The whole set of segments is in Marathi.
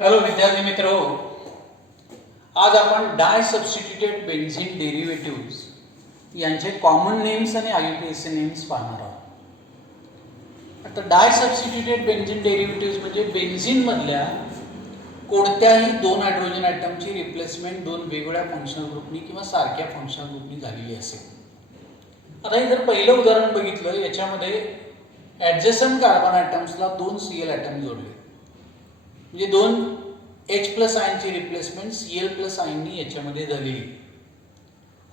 हॅलो विद्यार्थी मित्र, आज आपण डाय सबस्टिट्यूटेड बेन्झीन डेरिव्हेटिव्ह्ज यांचे कॉमन नेम्स आणि IUPAC नेम्स पाहणार आहोत. आता डाय सबस्टिट्यूटेड बेन्झीन डेरिव्हेटिव्ह्ज म्हणजे बेन्झीनमधल्या कोणत्याही दोन हायड्रोजन ॲटमची रिप्लेसमेंट दोन वेगवेगळ्या फंक्शनल ग्रुपनी किंवा सारख्या फंक्शनल ग्रुपनी झालेली असेल. आता हे जर पहिलं उदाहरण बघितलं, याच्यामध्ये ॲडजस्टंट कार्बन ॲटम्सला दोन Cl ॲटम जोडले, म्हणजे दोन H+ आयनची रिप्लेसमेंट Cl+ आयननी याच्यामध्ये झालेली.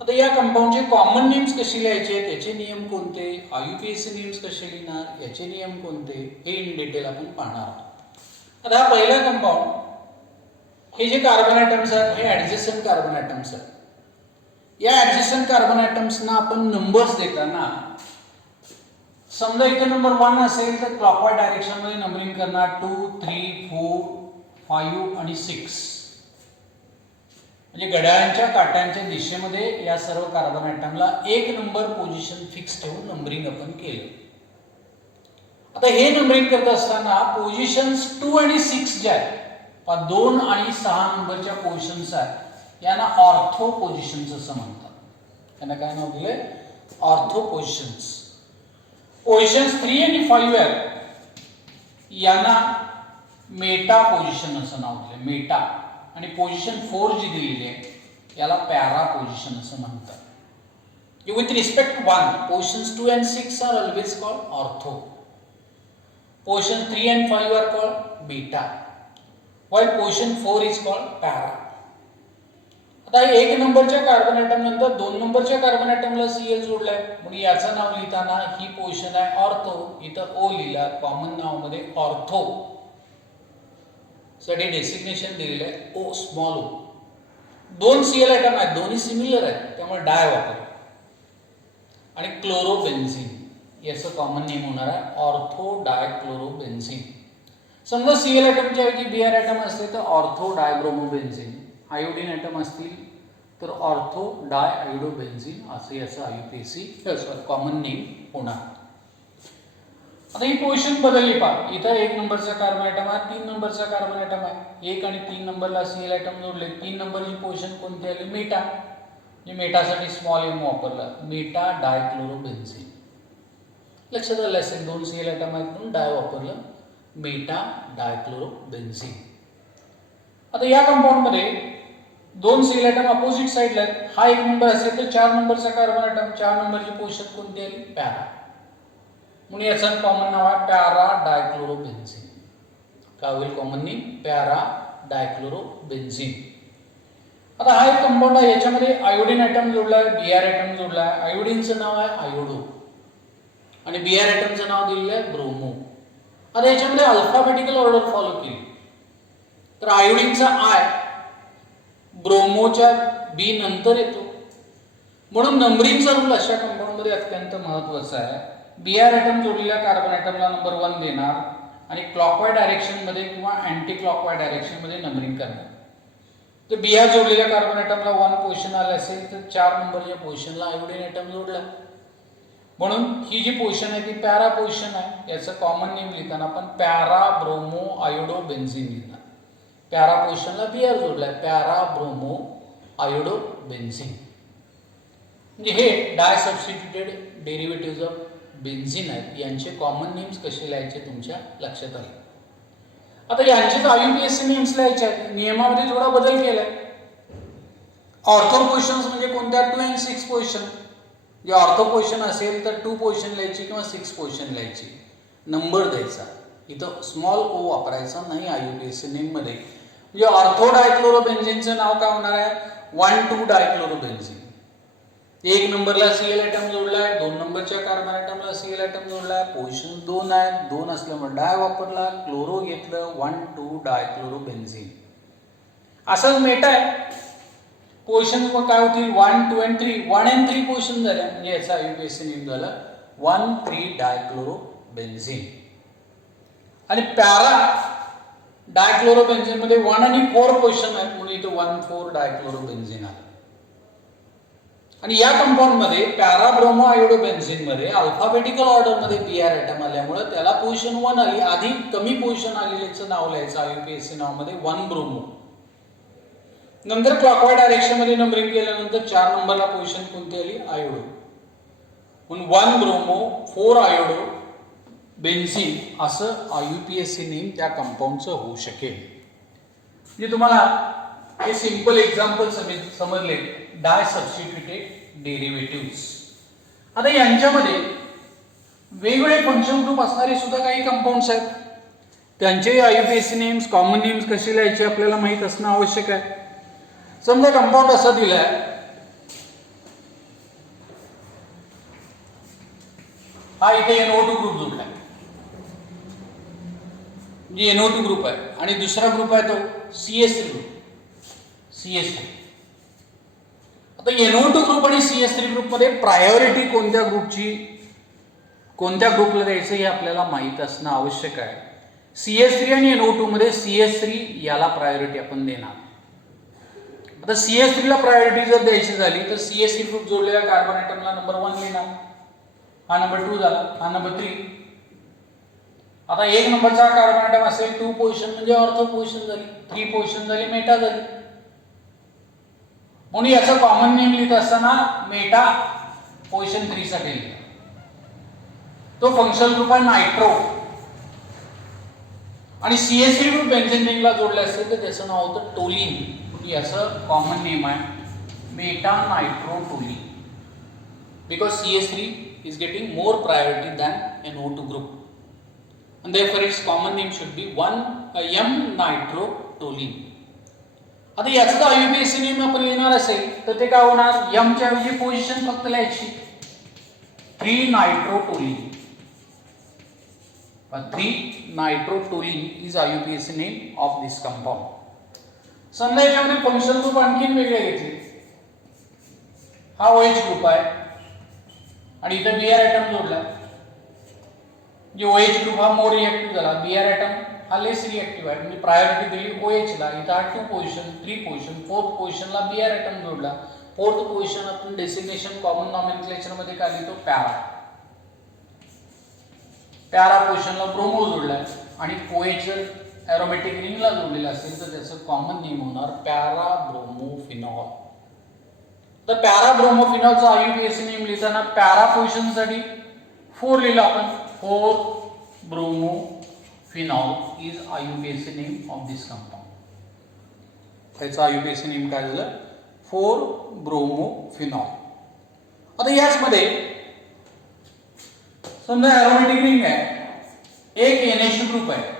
आता या कंपाऊंडचे कॉमन नेम्स कसे लिहायचे, त्याचे नियम कोणते, IUPAC नेम्स कसे लिहिणार, याचे नियम कोणते, हे इन डिटेल आपण पाहणार आहोत. आता हा पहिला कंपाऊंड, हे जे कार्बन ॲटम्स आहेत हे ॲडजस्टंट कार्बन ॲटम्स आहेत. या ॲडजस्टंट कार्बन ॲटम्सना आपण नंबर्स देताना, समजा इथे नंबर 1 असेल तर क्लॉकवाईज डायरेक्शनमध्ये नंबरिंग करणार 2, 3, 4, 5 आणि 6. म्हणजे घड्याळांच्या काट्यांच्या दिशेमध्ये या सर्व कार्बन ॲटमला एक नंबर पोझिशन फिक्स ठेवून नंबरिंग आपण केलं. आता हे नंबरिंग करत असताना पोझिशन्स 2 आणि 6 ज्या आहेत, 2 आणि 6 नंबरच्या पोझिशन्स आहेत, यांना ऑर्थो पोझिशन्स असं म्हणतात. त्यांना काय नाव दिले? Ortho positions. पोझिशन्स 3 आणि 5 आहेत, यांना मेटा पोझिशन असं नाव दिले, मेटा. आणि पोझिशन 4 जी दिलेली आहे याला पॅरा पोझिशन असं म्हणतात. With respect 1, positions 2 and 6 are always called ortho. Position 3 and 5 are called beta, while position 4 is called para. आता एक नंबरच्या कार्बन ॲटम नंतर 2 नंबरच्या कार्बन ॲटमला Cl जोडलाय, म्हणून याचं नाव लिहिताना ही पोझिशन आहे ऑर्थो, इथं O लिहिला, कॉमन नावामध्ये ऑर्थो साठी डेसिग्नेशन दिलेलं आहे O, small o. 2 Cl atom आहेत, दोन्ही सिमिलर आहेत, त्यामुळे डाय वापर. आणि क्लोरोबेन्झीन याचं कॉमन नेम होणार आहे ऑर्थो डायक्लोरोबेन्झीन. समजा Cl ॲटमच्या ऐवजी Br ॲटम असले तर ऑर्थो डायब्रोमोबेन्झीन, आयोडीन ॲटम असतील तर ऑर्थो डायआयोडोबेन्झीन असं याचं IUPAC कॉमन नेम होणार. आता ही पोझिशन बदलली पहा, इथं 1 नंबरचा कार्बन ॲटम आहे, 3 नंबरचा कार्बन ॲटम आहे, 1 आणि 3 नंबरला Cl ॲटम जोडले, 3 नंबरची पोझिशन कोणती आली? मेटा. म्हणजे मेटासाठी स्मॉल m वापरला, मेटा डायक्लोरोबेन्झीन. लक्षात आलं असेल, 2 Cl ॲटम आहेत म्हणून डाय वापरलं, मेटा डायक्लोरोबेन्झीन. आता या कंपाऊंडमध्ये 2 Cl ॲटम अपोजिट साईडला आहेत. हा 1 नंबर असेल तर 4 नंबरचा कार्बन ॲटम, 4 नंबरची पोझिशन कोणती आली? पॅरा. म्हणून याचं कॉमन नाव आहे पॅरा डायक्लोरोबेन्झीन. काय होईल कॉमन नेम? पॅरा डायक्लोरोबेन्झीन. आता हा एक कंपाऊंड आहे, याच्यामध्ये आयोडीन ॲटम जोडला आहे, Br ॲटम जोडला आहे. आयोडीनचं नाव आहे आयोडो आणि Br ॲटमचं नाव दिलेलं आहे ब्रोमो. आता याच्यामध्ये अल्फाबेटिकल ऑर्डर फॉलो केली तर आयोडीनचा I ब्रोमोच्या B नंतर येतो, म्हणून नंबरिंगचा रूल अशा कंपाऊंडमध्ये अत्यंत महत्त्वाचा आहे. Br ॲटम जोडलेल्या कार्बन ॲटमला नंबर 1 देणार आणि क्लॉकवाईज डायरेक्शनमध्ये किंवा अँटी क्लॉकवाईज डायरेक्शनमध्ये नंबरिंग करणार. तर Br जोडलेल्या कार्बन ॲटमला 1 पोझिशन आलं असेल तर 4 नंबरच्या पोझिशनला आयोडीन ॲटम जोडला, म्हणून ही जी पोझिशन आहे ती पॅरा पोझिशन आहे. याचं कॉमन नेम लिहिताना आपण पॅरा ब्रोमो आयोडो बेन्झीन लिहिणार. पॅरा पोझिशनला Br जोडलाय, पॅरा ब्रोमो आयोडो बेन्झीन. म्हणजे हे di substituted derivatives of benzene आहेत, यांचे कॉमन नेम्स कसे लिहायचे तुमच्या लक्षात आले. आता यांचेच IUPAC नेम्स लिहायचे आहेत. नियमामध्ये थोडा बदल केलाय. ऑर्थो पोझिशन्स म्हणजे कोणत्या? 2 and 6 पोझिशन. जे ऑर्थो पोझिशन असेल तर 2 पोझिशन लिहायची किंवा 6 पोझिशन लिहायची, नंबर द्यायचा. इथं स्मॉल o वापरायचा नाही IUPAC नेममध्ये. म्हणजे ऑर्थो डायक्लोरोबेन्झीनचं नाव काय होणार आहे? 1,2 डायक्लोरोबेन्झीन. 1 नंबरला Cl ॲटम जोडलाय, 2 नंबरच्या कार्बन ॲटमला Cl ॲटम जोडलाय, पोझिशन 2 आहेत, 2 असल्यामुळे डाय वापरला, क्लोरो घेतलं, 1,2 डायक्लोरोबेन्झीन. असंच मेटा आहे, पोझिशन काय होतील? 1, 2 and 3, 1 and 3 पोझिशन झाल्या, म्हणजे याचा IUPAC नेम झाला 1,3 डायक्लोरोबेन्झीन. आणि पॅरा डायक्लोरोबेन्झीन मध्ये 1 आणि 4 पोझिशन आहेत, म्हणून इथे 1,4 डायक्लोरोबेन्झीन आलं. आणि या कंपाऊंड मध्ये पॅराब्रोमो आयोडोबेन्झिन मध्ये अल्फाबेटिकल ऑर्डर मध्ये बीआर ॲटम आल्यामुळे त्याला पोझिशन 1 आली. आधी कमी पोझिशन आलेल्याचं नाव लिहायचं आयुपीएससी नाव मध्ये 1 ब्रोमो. नंतर क्लॉकवाईज डायरेक्शन मध्ये नंबरिंग केल्यानंतर 4 नंबरला पोझिशन कोणती आली? आयोडो. म्हणून 1 ब्रोमो 4 आयोडो बेन्झिन असं आयुपीएससी नेम त्या कंपाऊंडचं होऊ शकेल. म्हणजे तुम्हाला हे सिंपल एक्झाम्पल समजले डाय सबस्टिट्यूटेड डेरिव्हेटिव्ह. आता यांच्यामध्ये वेगवेगळे फंक्शन ग्रुप असणारे सुद्धा काही कंपाऊंड्स आहेत. त्यांचे आयुपीएससी नेम्स कॉमन नेम्स कसे लिहायचे आपल्याला माहीत असणं आवश्यक आहे. समजा कंपाऊंड असा दिलाय, हा इथे NO2 ग्रुप जोडलाय, म्हणजे NO2 ग्रुप आहे आणि दुसरा ग्रुप आहे तो CH3 ग्रुप. CH3. आता NO2 ग्रुप आणि CH3 ग्रुप मध्ये प्रायोरिटी कोणत्या ग्रुपची कोणत्या ग्रुपला द्यायचं हे आपल्याला माहित असणं आवश्यक आहे. CH3 आणि NO2 मध्ये CH3 याला प्रायोरिटी आपण देणार. आता CH3 ला प्रायोरिटी जर द्यायची झाली तर CH3 ग्रुप जोडलेल्या कार्बन ॲटमला नंबर 1 लिहिणार. हा नंबर 2 झाला, हा नंबर 3. आता 1 नंबरचा कार्बन ॲटम असेल 2 पोझिशन म्हणजे ऑर्थो पोझिशन झाली, 3 पोझिशन झाली मेटा झाली. म्हणून याचं कॉमन नेम लिहित असताना मेटा पोझिशन 3 साठी लिहिला. तो फंक्शनल ग्रुप आहे नायट्रो. आणि CH3 ग्रुप बेन्झीन रिंगला जोडले असेल तर त्याचं नाव होतं टोलिन. याचं कॉमन नेम आहे Meta nitro toluene. Because CH3 is getting more priority than NO2 group, and therefore its common name should be M nitrotoluene. आता याचं जर आयुपीएससी नेम आपण लिहिणार असेल तर ते काय होणार? M च्या ऐवजी पोझिशन फक्त लिहायची 3 nitrotoluene. 3 nitrotoluene is IUPAC name of this compound. समजा याच्यामध्ये फंक्शन ग्रुप आणखीन वेगळे घेतले. हा OH ग्रुप आहे आणि इथं बीआर ॲटम जोडला. जे OH ग्रुप हा मोर रिएक्टिव्ह झाला, बीआर ॲटम हा लेस रिएक्टिव्ह आहे. म्हणजे प्रायोरिटी दिली OH ला. इथं हा 2 पोझिशन 3 पोझिशन 4th पोझिशनला बीआर ॲटम जोडला. 4th पोझिशन आपण डेसिग्नेशन कॉमन नॉमेनक्लेचर मध्ये काय लिहितो? पॅरा. पॅरा पोझिशनला ब्रोमो जोडलाय आणि OH जर एरोमॅटिक रिंगला जोडलेला असेल तर त्याचं कॉमन नेम होणार पॅरा ब्रोमोफिनॉल. तर पॅरा ब्रोमोफिनॉलचा आयुपीएससी नेम लिहिताना पॅरा पोझिशन साठी 4 लिहिला आपण. 4 bromophenol is IUPAC name of this compound. त्याचं आयुपीएससी नेम काय झालं? 4 ब्रोमोफिनॉल. आता याचमध्ये समजा एरोमॅटिक रिंग आहे, एक NH2 ग्रुप आहे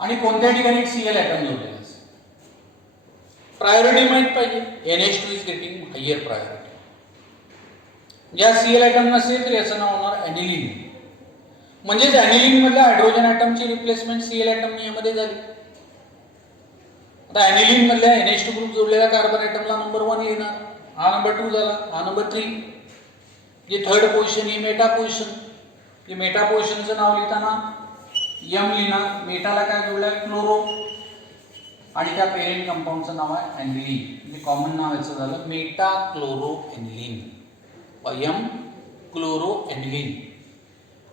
आणि कोणत्या ठिकाणी Cl ॲटम जोडलेला असेल. प्रायोरिटी माहित पाहिजे. NH2 is getting higher priority. ज्या Cl ॲटम नसेल तर याचं नाव होणार ॲनिलीन. म्हणजेच ॲनिलीन मधल्या हायड्रोजन ॲटमची रिप्लेसमेंट Cl ॲटम यामध्ये झाली. आता ॲनिलीन मधल्या NH2 ग्रुप जोडलेल्या कार्बन ॲटमला नंबर 1 लिहिणार. हा नंबर 2 झाला, हा नंबर 3. जे 3rd पोझिशन ही मेटा पोझिशन. जे मेटा पोझिशनचं नाव लिहिताना M लिहिणार. मेटाला काय जोडलाय? क्लोरो. आणि त्या पेरेंट कंपाऊंडचं नाव आहे ॲनिलीन. म्हणजे कॉमन नाव याचं झालं meta chloro aniline. M chloro aniline.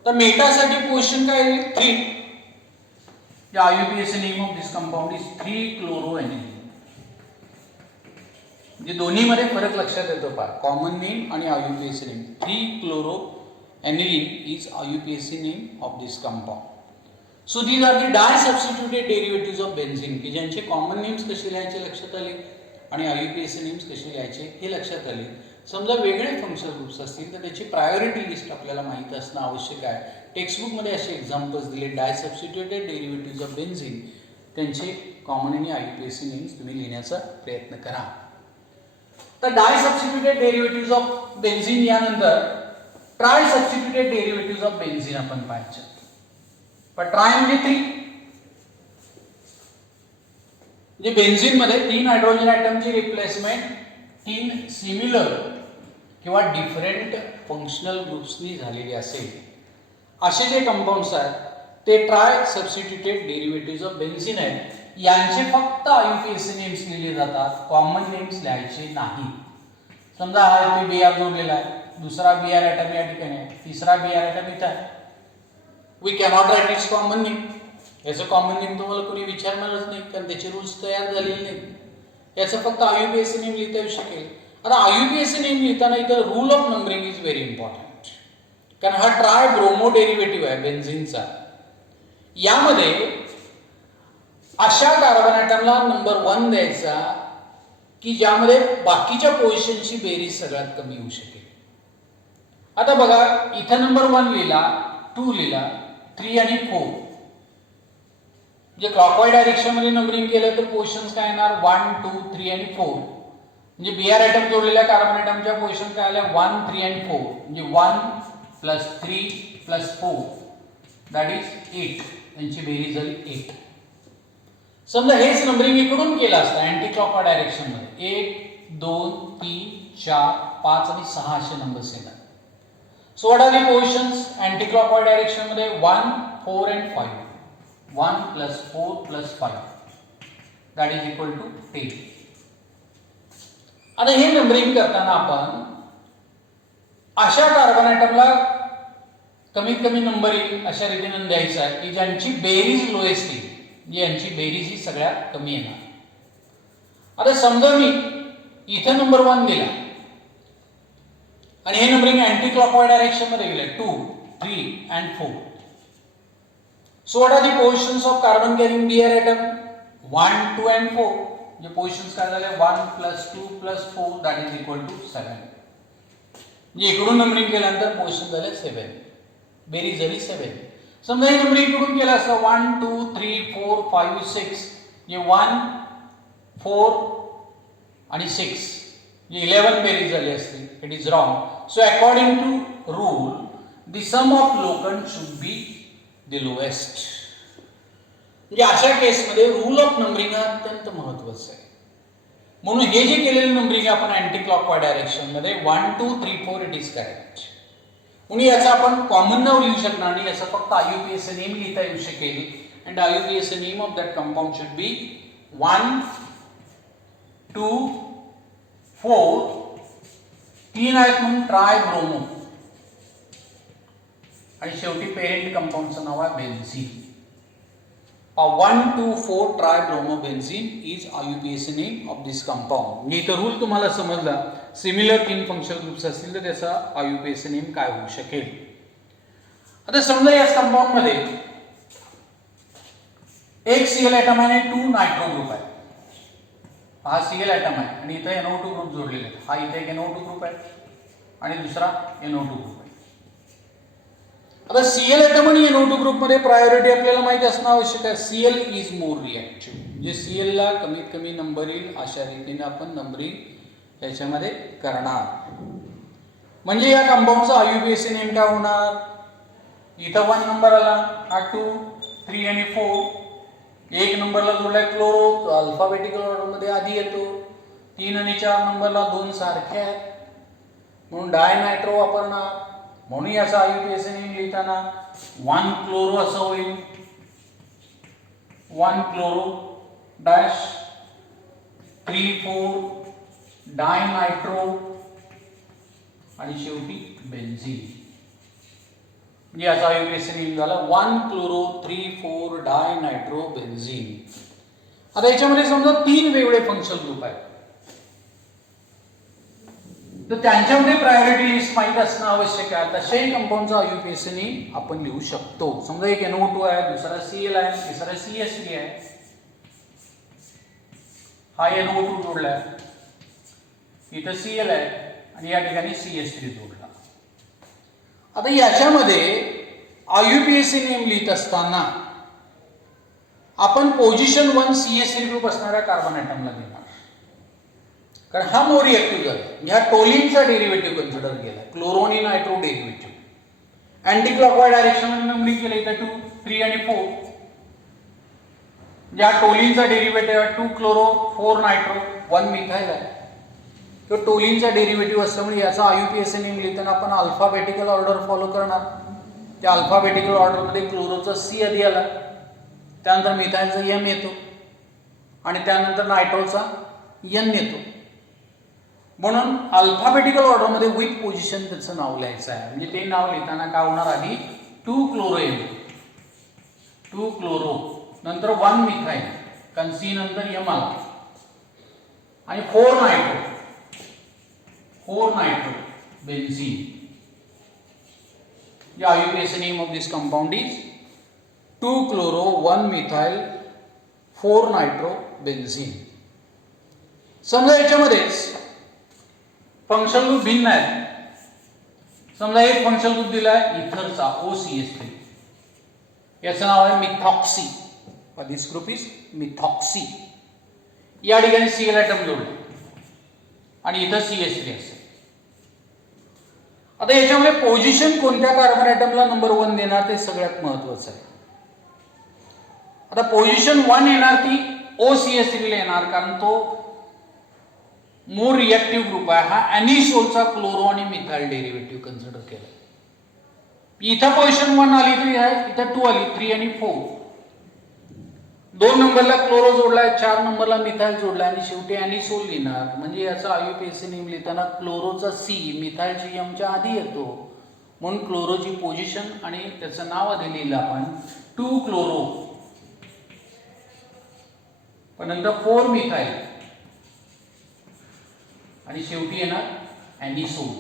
तर मेटासाठी पोझिशन काय आहे? 3. The IUPAC name of this compound is 3-chloroaniline. म्हणजे दोन्ही मध्ये फरक लक्षात येतो पहा. कॉमन नेम आणि IUPAC name. 3-chloroaniline is IUPAC name of this compound. So these are the di-substituted derivatives of benzene की ज्यांचे कॉमन नेम्स कसे लिहायचे लक्षात आले आणि IUPAC नेम्स कसे लिहायचे हे लक्षात आले. समजा वेगळे फंक्शनल ग्रुप्स असतील तर त्याची प्रायोरिटी लिस्ट आपल्याला माहित असणं आवश्यक आहे. टेक्स्टबुक मध्ये असे एक्झाम्पल्स दिले डायसबस्टिट्यूटेड डेरिव्हेटिव्हज ऑफ बेन्झीन. त्यांचे कॉमन आणि IUPAC नेम्स तुम्ही लिहिण्याचा प्रयत्न करा. तर डायसबस्टिट्यूटेड डेरिव्हेटिव्हज ऑफ बेन्झीन यानंतर try substituted derivatives of benzene आपण पाहायचे. पण ट्राय म्हणजे 3. म्हणजे बेन्झीन मध्ये 3 हायड्रोजन ॲटमची रिप्लेसमेंट 3 सिमिलर किंवा डिफरंट फंक्शनल ग्रुप्सनी झालेली असेल असे जे कंपाऊंड्स आहेत ते try substituted derivatives of benzene आहेत. यांचे फक्त IUPAC नेम्स लिहिले जातात, कॉमन नेम्स लिहायचे नाही. समजा हा इथे Br जोडलेला आहे, दुसरा Br ॲटम या ठिकाणी आहे, तिसरा Br ॲटम इथे आहे. We cannot write its common name. याचं कॉमन नेम तुम्हाला कोणी विचारणारच नाही, कारण त्याचे रूल्स तयार झालेले नाहीत. याचं फक्त IUPAC नेम लिहिता येऊ शकेल. आता IUPAC नेम लिहिताना इथं rule of numbering is very important, कारण हा ट्राय ब्रोमो डेरिव्हेटिव्ह आहे बेन्झिनचा. यामध्ये अशा कार्बन ॲटमला नंबर 1 द्यायचा की ज्यामध्ये बाकीच्या पोझिशनची बेरीज सगळ्यात कमी होऊ शकेल. आता बघा, इथं नंबर 1 लिहिला, 2 लिहिला, 3 आणि 4. म्हणजे क्लॉकवाईज डायरेक्शन मध्ये नंबरिंग केलं तर पोझिशन्स काय येणार? 1, 2, 3 आणि 4. म्हणजे Br ॲटम जोडलेल्या कार्बन ॲटमच्या पोझिशन काय आल्या? 1, 3 आणि 4. म्हणजे 1 + 3 + 4 दॅट इज 8. यांची बेरीज झाली 8. समजा हेच नंबरिंग इकडून केलं असतं अँटी क्लॉकवाईज डायरेक्शन मध्ये, 1, 2, 3, 4, 5 आणि 6 असे नंबर्स येणार. So what are the positions anti clockwise direction मध्ये? 1, 4 and 5. 1 + 4 + 5 that is equal to 10. आता हे नंबरिंग करताना आपण अशा कार्बन ॲटमला कमीत कमी नंबर येईल अशा रीतीने द्यायचा आहे की ज्यांची बेरीज लोएस्ट येईल, यांची बेरीज ही सगळ्यात कमी येणार. आता समजा मी इथे नंबर 1 दिला आणि हे नंबरिंग अँटी क्लॉकवाईज डायरेक्शन मध्ये गेले 2, 3 and 4. So what are the positions of carbon carrying Br atom? 1, 2 and 4. जे पोझिशन्स काय झाले? 1 + 2 + 4 दॅट इज इक्वल टू 7. म्हणजे इकडून नंबरिंग केल्यानंतर पोझिशन झाले 7, बेरीज झाली 7. समजा हे नंबरिंग इकडून केलं असतं 1, 2, 3, 4, 5, 6. म्हणजे 1, 4 आणि 6 म्हणजे 11 बेरीज झाली असती. It is wrong. So according to rule the sum of locant should be the lowest. म्हणजे अशा केसमध्ये रूल ऑफ नंबरिंग हा अत्यंत महत्वाचा आहे. म्हणून हे जे केलेलं नंबरिंग आपण अँटी क्लॉकवाईज डायरेक्शन मध्ये 1, 2, 3, 4 इट इज करेक्ट. म्हणून याचा आपण कॉमन नाव लिहू शकणार नाही, याचा फक्त IUPAC नेम लिहिता येऊ शकेल. And IUPAC name of that compound should be 1, 2, 4. 3 आहेत म्हणून ट्राय ब्रोमो आणि शेवटी पेरेंट कंपाऊंडचं नाव आहे benzene. 1, 2, 4 try bromo benzene is IUPAC name of this compound. म्हणजे इथं रूल तुम्हाला समजला. सिमिलर 3 फंक्शनल ग्रुप्स असतील तर त्याचा IUPAC नेम काय होऊ शकेल? आता समजा या कंपाऊंड मध्ये एक Cl ॲटम आहे आणि 2 नायट्रो ग्रुप आहे. हा Cl ॲटम आहे आणि इथे NO2 ग्रुप जोडलेले आहेत. हा इथे एक NO2 ग्रुप आहे आणि दुसरा NO2 ग्रुप आहे. आता Cl ॲटम आणि NO2 ग्रुप मध्ये प्रायोरिटी आपल्याला माहिती असणं आवश्यक आहे. Cl is more reactive. म्हणजे Cl ला कमीत कमी नंबर येईल अशा रीतीने आपण नंबरिंग याच्यामध्ये करणार. म्हणजे या कंपाऊंडचा IUPAC नेम काय होणार? इथं 1 नंबर आला, हा 2, 3 आणि 4. 1 नंबरला जोडलाय क्लोरो, तो अल्फाबेटिकल ऑर्डर मध्ये आधी येतो. 3 आणि 4 नंबरला 2 सारखे आहेत म्हणून डायनायट्रो वापरणार. म्हणून याचा IUPAC नेम लिहिताना 1 क्लोरो असं होईल. 1 क्लोरो डॅश 3, 4 डायनायट्रो आणि शेवटी बेन्झीन. म्हणजे याचा IUPAC नेम झाला 1 क्लोरो 3, 4 डायनायट्रो बेन्झीन. आता याच्यामध्ये समजा 3 वेगळे फंक्शनल ग्रुप आहेत तर त्यांच्यामध्ये प्रायोरिटी लिस्ट माहिती असणं आवश्यक आहे. तशाही कंपाऊंडचा IUPAC नेम आपण लिहू शकतो. समजा एक NO2 आहे, दुसरा Cl आहे, तिसरा CH3 आहे. हा NO2 जोडलाय, इथं Cl आहे आणि या ठिकाणी CH3 जोडला. आता याच्यामध्ये IUPAC नेम लिहित असताना आपण पोझिशन 1 CH3 ग्रुप असणाऱ्या कार्बन ॲटमला घेणार, कारण हा मोर रिॲक्टिव्ह झाला. ह्या टोलिनचा डेरिव्हेटिव्ह कन्सिडर केला, क्लोरोनी nitro derivative. Anti clockwise direction मध्ये नंबरिंग केलं इथं 2, 3 आणि 4. ज्या टोलिनचा डेरिव्हेटिव्ह आहे 2 क्लोरो 4 नायट्रो 1 मिथाइल आहे. तो टोलिनचा डेरिव्हेटिव्ह असल्यामुळे याचा IUPAC नेम लिहिताना आपण अल्फाबेटिकल ऑर्डर फॉलो करणार. त्या अल्फाबेटिकल ऑर्डरमध्ये क्लोरोचा C आधी आला, त्यानंतर मिथाइलचा M येतो आणि त्यानंतर नायट्रोचा N येतो. म्हणून अल्फाबेटिकल ऑर्डरमध्ये विथ पोझिशन त्याचं नाव लिहायचं आहे. म्हणजे ते नाव लिहिताना काय होणार, आधी 2 क्लोरो येईल, 2 क्लोरो, नंतर 1 मिथाईल, कारण सी नंतर एम आला, आणि 4 nitro, 4 nitro benzene. The IUPAC name of this compound is 2 chloro 1 methyl 4 nitro benzene. समजा याच्यामध्येच फंक्शन ग्रुप भिन्न आहेत. समजा एक फंक्शन ग्रुप दिला आहे इथरचा OCH3, याचं नाव आहे methoxy. This group is methoxy. या ठिकाणी Cl ॲटम जोडले आणि इथं CH3 असेल. आता याच्यामध्ये पोझिशन कोणत्या कार्बन ॲटमला नंबर 1 देणार ते सगळ्यात महत्वाचं आहे. आता पोझिशन 1 येणार ती OCH3 ला येणार, कारण तो मोर रिएक्टिव्ह ग्रुप आहे. हा ॲनिसोलचा क्लोरो आणि मिथाइल डेरिव्हेटिव्ह कन्सिडर केला. इथं पोझिशन 1 आली तरी आहे, इथं 2 आली, 3 आणि 4. 2 नंबरला क्लोरो जोडलाय, 4 नंबरला मिथाइल जोडलाय आणि शेवटी ॲनिसोल लिहिणार. म्हणजे याचा IUPAC नेम लिहिताना क्लोरोचा C मिथाइलची एमच्या आधी येतो, म्हणून क्लोरोची पोझिशन आणि त्याचं नाव आधी लिहिलं आपण 2 क्लोरो, पण नंतर 4 मिथाइल आणि शेवटी येणार ॲनिसोल.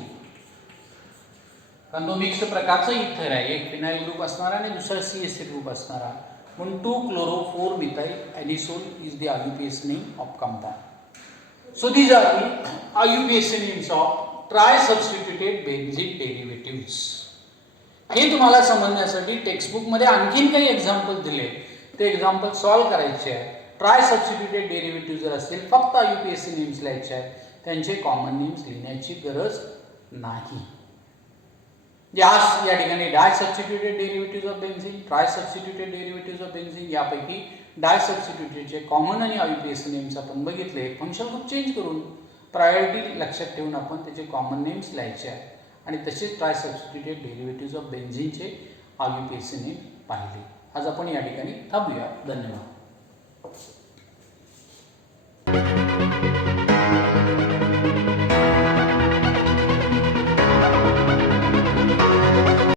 कारण तो मिक्स प्रकारचा इथर आहे, एक फिनाइल ग्रुप असणारा आणि दुसरा CH3 ग्रुप असणारा, म्हणून 2 chloro 4 methyl anisole is the IUPAC name of compound. So these are the IUPAC names of tri-substituted benzene derivatives. हे तुम्हाला समजण्यासाठी टेक्स्टबुक मध्ये आणखीन काही एक्झाम्पल दिले, ते एक्झाम्पल सॉल्व्ह करायचे आहे. ट्राय सबस्टिट्यूटेड डेरिव्हेटिव्ह जर असतील फक्त IUPAC नेम्स लिहायचे आहेत, त्यांचे कॉमन नेम्स लिहिण्याची गरज नाही. या ठिकाणी di substituted derivative of benzene, tri substituted derivative of benzene, यापैकी डाय सबस्टिट्यूटेडचे कॉमन आणि IUPAC नेम्स आपण बघितले. फंक्शन ग्रुप चेंज करून प्रायोरिटी लक्षात ठेवून आपण त्याचे कॉमन नेम्स लिहायचे आहेत आणि तसेच ट्राय सबस्टिट्यूटेड डेरिव्हेटिव्ह ऑफ बेन्झीनचे IUPAC नेम पाहिले. आज आपण या ठिकाणी थांबूया. धन्यवाद.